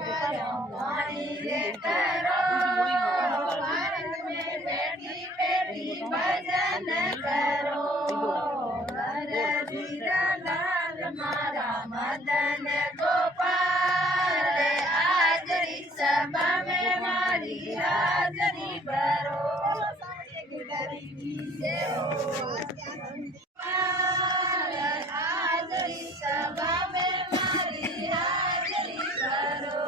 करो वाणी रे करो भारत में बैठी बैठी भजन करो वीरा लाल मारा मदन गोपाल हाजरी सभा में मारी हाजरी भरो हाजरी सभा में मारी हाजरी भरो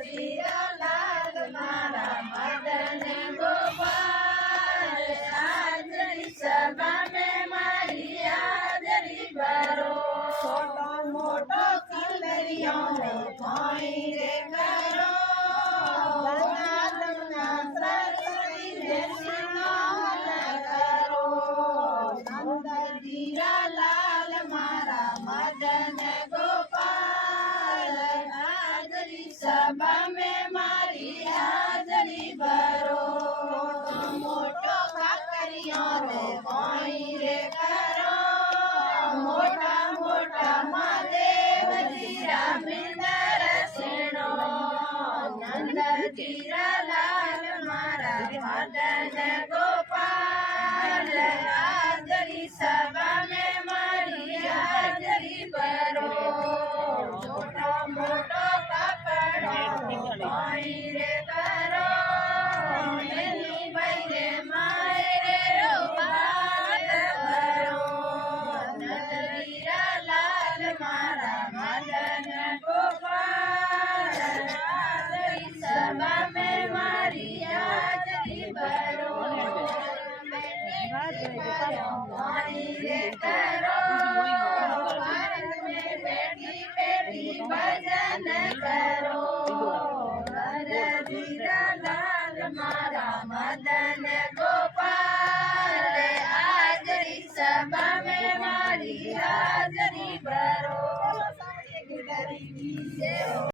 वीरा लाल मारा मदन गोपाल हाजरी सभा में मारी हाजरी भरो छोटो मोटो खिलरियों में कोई रे करो सरस्वती में स्नान करो वीरा लाल मारा मदन गोपाल हाजरी सभा में मारी हाजरी भरो मोटो खाकरियों रे कोई रे करो मोटा मोटा महादेव जीरा मिंदर सेनो नंद जीरा लाल मारा मदन गोपाल हाजरी सभा में मारी हाजरी भरो छोटो मोटो काकड़ो कोई रे करो एनी बहिरे मायरे रो बात भरो वीरा लाल मारा मदन गोपाल हाजरी सभा में मारी हाजरी भरो वाणी रे करो